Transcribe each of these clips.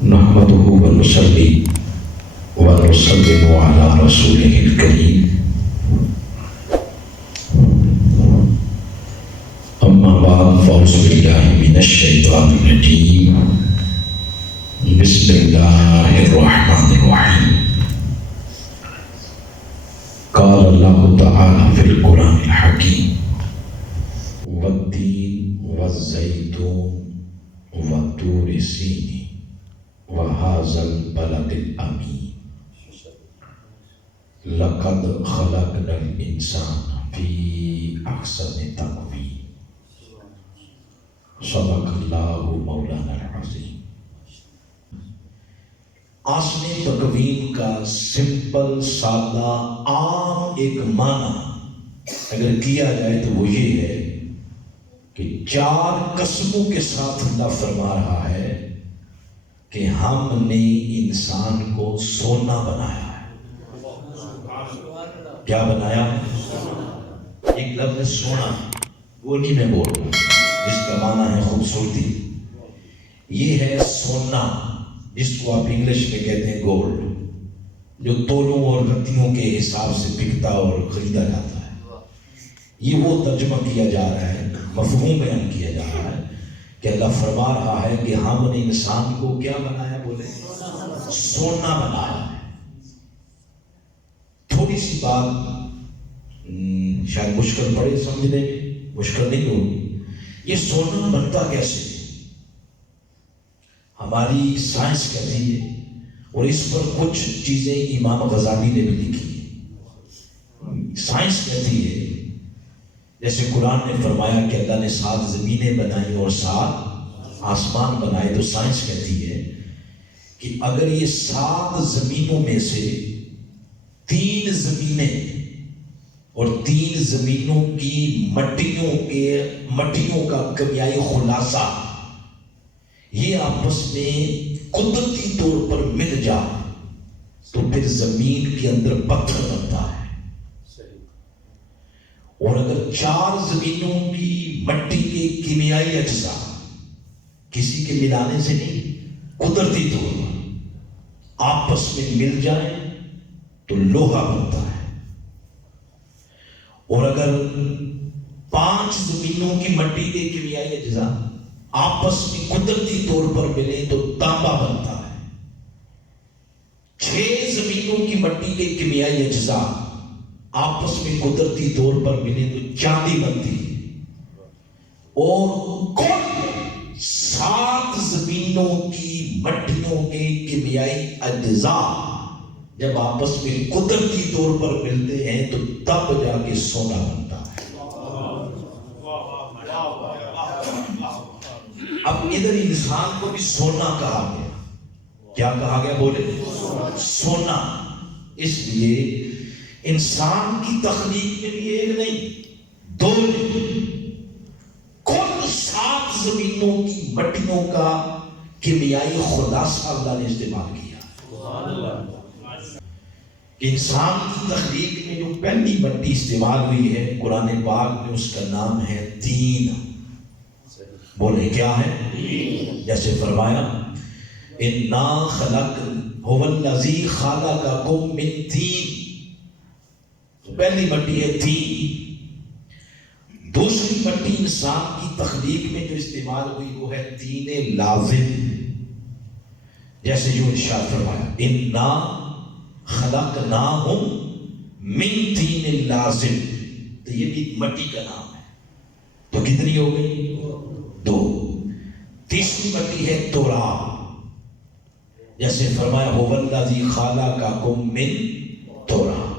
نحمده ونصلي ونسلم على رسوله الكريم أما بعد فأعوذ بالله من الشيطان الرجيم بسم الله الرحمن الرحيم قال الله تعالى في القرآن الحكيم والتين والزيتون وطور سينين وهذا البلد الأمين لقد خلقنا الإنسان في أحسن تقويم صدق الله مولانا العظيم۔ آسن تقویم کا سمپل سادہ عام ایک معنی اگر کیا جائے تو وہ یہ ہے کہ چار قسموں کے ساتھ اللہ فرما رہا ہے کہ ہم نے انسان کو سونا بنایا ہے۔ کیا بنایا؟ ایک لفظ ہے سونا، وہ نہیں میں بول رہا ہوں، جس کا معنی ہے خوبصورتی۔ یہ ہے سونا جس کو آپ انگلش میں کہتے ہیں گولڈ، جو تولوں اور رتیوں کے حساب سے بکتا اور خریدا جاتا ہے۔ یہ وہ ترجمہ کیا جا رہا ہے، مفہوم بیان کیا جا رہا ہے کہ اللہ فرما رہا ہے کہ ہم نے انسان کو کیا بنایا؟ بولے سونا بنایا ہے۔ تھوڑی سی بات شاید مشکل پڑے سمجھنے میں، مشکل نہیں ہوگی۔ یہ سونا بنتا کیسے؟ ہماری سائنس کہتی ہے، اور اس پر کچھ چیزیں امام غزالی نے بھی لکھی ہیں۔ سائنس کہتی ہے، جیسے قرآن نے فرمایا کہ اللہ نے 7 زمینیں بنائی اور 7 آسمان بنائے، تو سائنس کہتی ہے کہ اگر یہ 7 زمینوں میں سے 3 زمینیں اور 3 زمینوں کی مٹیوں کا کیمیائی خلاصہ یہ آپس میں قدرتی طور پر مل جائے تو پھر زمین کے اندر پتھر بنتا ہے۔ اور اگر 4 زمینوں کی مٹی کے کیمیائی اجزاء کسی کے ملانے سے نہیں، قدرتی طور پر آپس میں مل جائیں تو لوہا بنتا ہے۔ اور اگر 5 زمینوں کی مٹی کے کیمیائی اجزاء آپس میں قدرتی طور پر ملے تو تانبا بنتا ہے۔ 6 زمینوں کی مٹی کے کیمیائی اجزاء آپس میں قدرتی طور پر ملے تو چاندی بنتی ہے۔ اور کل 7 زمینوں کی مٹیوں کے کیمیائی اجزاء جب آپس میں قدرتی طور پر ملتے ہیں تو تب جا کے سونا بنتا ہے۔ اب ادھر انسان کو بھی سونا کہا گیا۔ کیا کہا گیا؟ بولے سونا۔ اس لیے انسان کی تخلیق میں بھی ایک نہیں 2 نہیں، کل 7 زمینوں کی مٹیوں کا کیمیائی خلاصہ اللہ نے استعمال کیا۔ انسان کی تخلیق میں جو پہلی مٹی استعمال ہوئی ہے قرآن پاک میں، اس کا نام ہے تین۔ بولے کیا ہے؟ جیسے فرمایا اِنَّا خَلَقْ هُوَ الَّذِي خَلَقَكُم مِّن طِينٍ، تو پہلی مٹی ہے تین۔ دوسری مٹی انسان کی تخلیق میں جو استعمال ہوئی وہ ہے تین لازم، جیسے جو ارشاد فرمایا اِنَّا خَلَقْنَاهُم مِّن طِينٍ لازم، تو یہ بھی مٹی کا نام ہے۔ تو کتنی ہو گئی؟ 2۔ تیسری مٹی ہے تراب، جیسے فرمایا هُوَ الَّذِي خَلَقَكُم مِّن تراب،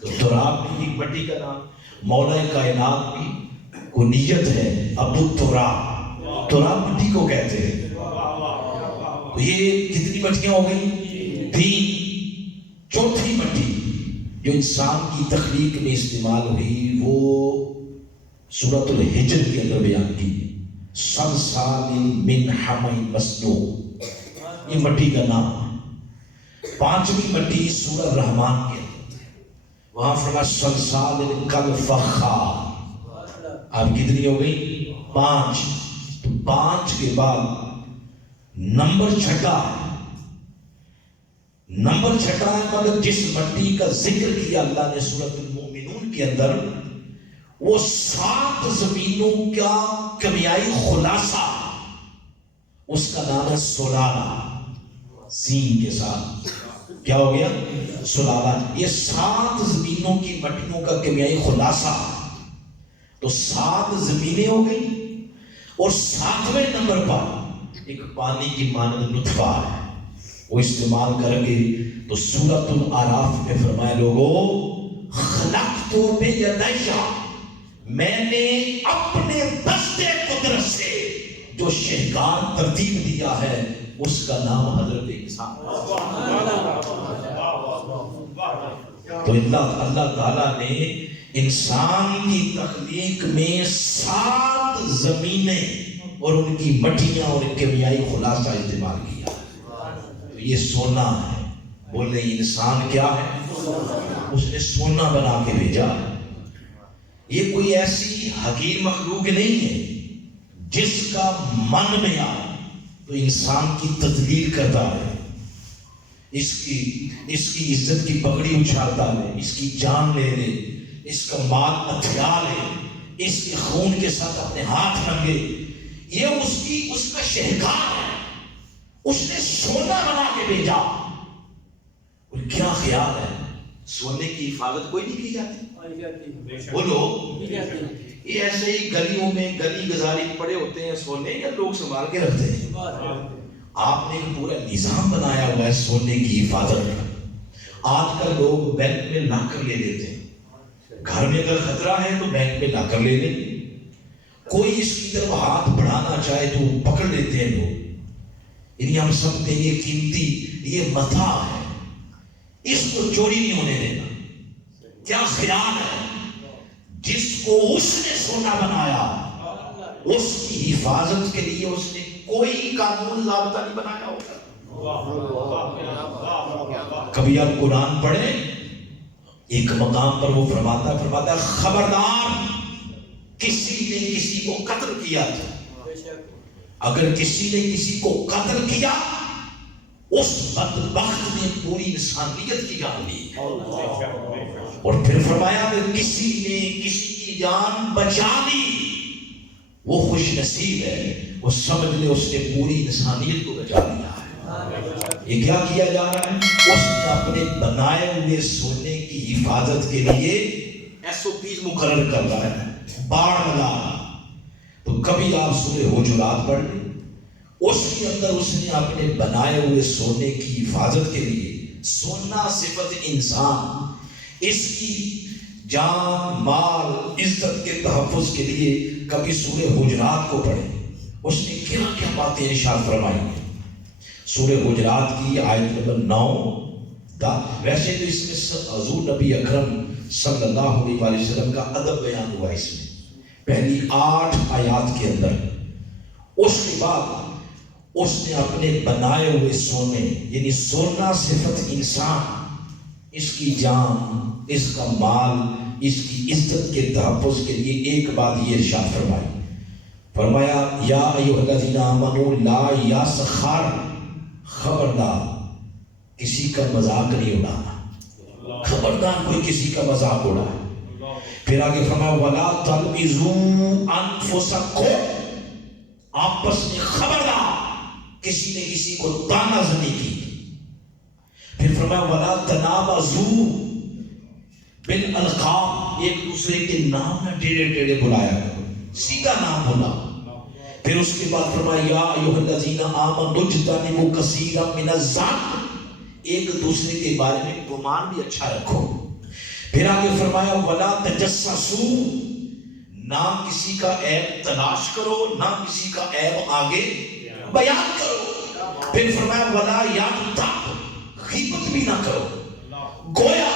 تو تراب بھی ایک مٹی کا نام۔ مولا کائنات کی کنیت ہے ابو تراب، تراب مٹی کو کہتے ہیں۔ تو یہ کتنی مٹیاں ہو گئی؟ 3۔ چوتھی مٹی جو انسان کی تخلیق میں استعمال ہوئی وہ سورۃ الحجر کے اندر بیان کی، صلصال من حمإ مسنون، یہ مٹی کا نام ہے۔ 5ویں مٹی سورہ رحمان کے اندر، وہاں فرمایا صلصال کالفخار۔ اب کتنی ہو گئی؟ 5۔ تو 5 کے بعد نمبر چھٹا ہے، مگر جس مٹی کا ذکر کیا اللہ نے سورۃ المؤمنون کے اندر، وہ 7 زمینوں کا کیمیائی خلاصہ، اس کا نام ہے سلالہ، سین کے ساتھ کیا ہو گیا؟ سلالہ۔ یہ 7 زمینوں کی مٹیوں کا کیمیائی خلاصہ، تو 7 زمینیں ہو گئی، اور 7ویں نمبر پر ایک پانی کی مانند نطفہ ہے، وہ استعمال کریں گے تو سورۃ الاعراف میں فرمایا لوگوں خلقت بیدی، میں نے اپنے دست قدرت سے جو شہکار ترتیب دیا ہے اس کا نام حضرت انسان۔ تو اللہ تعالیٰ نے انسان کی تخلیق میں 7 زمینیں اور ان کی مٹیاں اور کیمیائی خلاصہ استعمال کیا۔ تو یہ سونا ہے، بولے انسان کیا ہے؟ اس نے سونا بنا کے بھیجا۔ یہ کوئی ایسی حقیر مخلوق نہیں ہے جس کا من میں آئے تو انسان کی تذلیل کرتا ہے، اس کی عزت کی پگڑی اچھالتا ہے، اس کی جان لے لے، اس کا مال ہتھیا لے، اس کے خون کے ساتھ اپنے ہاتھ رنگے۔ یہ اس کا شہکار ہے، اس نے سونا بنا کے بھیجا۔ اور کیا خیال ہے سونے کی حفاظت کوئی نہیں کی جاتی؟ بولو، یہ ایسے ہی گلیوں میں گلی گزاری پڑے ہوتے ہیں سونے، یا لوگ سنبھال کے رکھتے ہیں؟ آپ نے ایک پورا نظام بنایا ہوا ہے سونے کی حفاظت کا۔ آج کل لوگ بینک میں لا کر لے لیتے ہیں، گھر میں اگر خطرہ ہے تو بینک میں لا کر لے لیں، کوئی اس کی طرف ہاتھ بڑھانا چاہے تو پکڑ لیتے ہیں لوگ۔ یعنی ہم سمجھتے ہیں یہ قیمتی، یہ متاع ہے، اس کو چوری نہیں ہونے دینا۔ کیا خیال ہے جس کو اس نے سونا بنایا اس کی حفاظت کے لیے اس نے کوئی قانون ضابطہ نہیں بنایا ہوگا؟ کبھی آپ قرآن پڑھیں، ایک مقام پر وہ فرماتا ہے خبردار کسی نے کسی کو قتل کیا تھا، اگر کسی نے کسی کو قتل کیا اس بدبخت نے پوری انسانیت کی جان لی۔ اور پھر فرمایا اگر کسی نے کسی کی جان بچا لی وہ خوش نصیب ہے، وہ سمجھ لے اس نے پوری انسانیت کو بچا لیا ہے۔ یہ کیا کیا جا رہا ہے؟ اس نے اپنے بنائے ہوئے سونے کی حفاظت کے لیے SOPs مقرر کر رہا ہے، باڑ لگا۔ تو کبھی آپ سورہ حجرات پڑھ لیں، اس کے اندر اس نے اپنے بنائے ہوئے سونے کی حفاظت کے لیے، سونا صفت انسان، اس کی جان مال عزت کے تحفظ کے لیے کبھی سورہ حجرات کو پڑھیں، اس نے کیا کیا باتیں ارشاد فرمائی ہیں۔ سورہ حجرات کی آیت نمبر 9، ویسے تو اس میں حضور نبی اکرم صلی اللہ علیہ وسلم کا ادب بیان ہوا، اس میں پہلی 8 آیات کے اندر۔ اس کے بعد اس نے اپنے بنائے ہوئے سونے، یعنی سونا صفت انسان، اس کی جان، اس کا مال، اس کی عزت کے تحفظ کے لیے ایک بات یہ ارشاد فرمایا یا ایھا الذین آمنوا لا یسخر، خبردار کسی کا مذاق نہیں اڑانا، خبردار کوئی کسی کا مذاق اڑائے۔ پھر آگے فرمایا ولا تلمزوا انفسکم، آپس میں خبردار کسی نے کسی کو طعنہ زنی کی۔ پھر فرمایا ولا تنابزوا بالالقاب، ایک دوسرے کے نام نہ ٹیڑے ٹیڑے بلایا کرو، سیدھا نام بولا۔ پھر اس کے بعد فرمایا یا ایھا الذین آمنوا اجتنبوا کثیرا من الظن، ایک دوسرے کے بارے میں گمان بھی اچھا رکھو۔ پھر آگے فرمایا ولا تجسسوا، نہ کسی کا عیب تلاش کرو، نہ کسی کا عیب آگے بیان کرو۔ پھر فرمایا ولا یغتب، غیبت بھی نہ کرو۔ گویا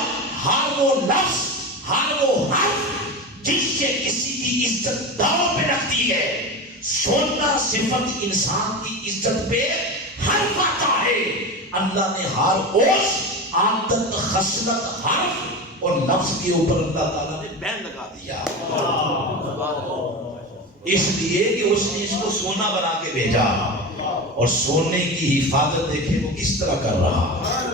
ہر وہ لفظ، ہر وہ حرف جس سے کسی کی عزت داؤ پہ رکھتی ہے، سونا صفت انسان کی عزت پہ حرف آتا ہے۔ اللہ نے ہر اس عادت، خصلت، حرف اور لفظ کے اوپر اللہ تعالیٰ نے بین لگا دیا، اس لیے کہ اس نے اس کو سونا بنا کے بھیجا۔ اور سونے کی حفاظت دیکھیں وہ کس طرح کر رہا ہے.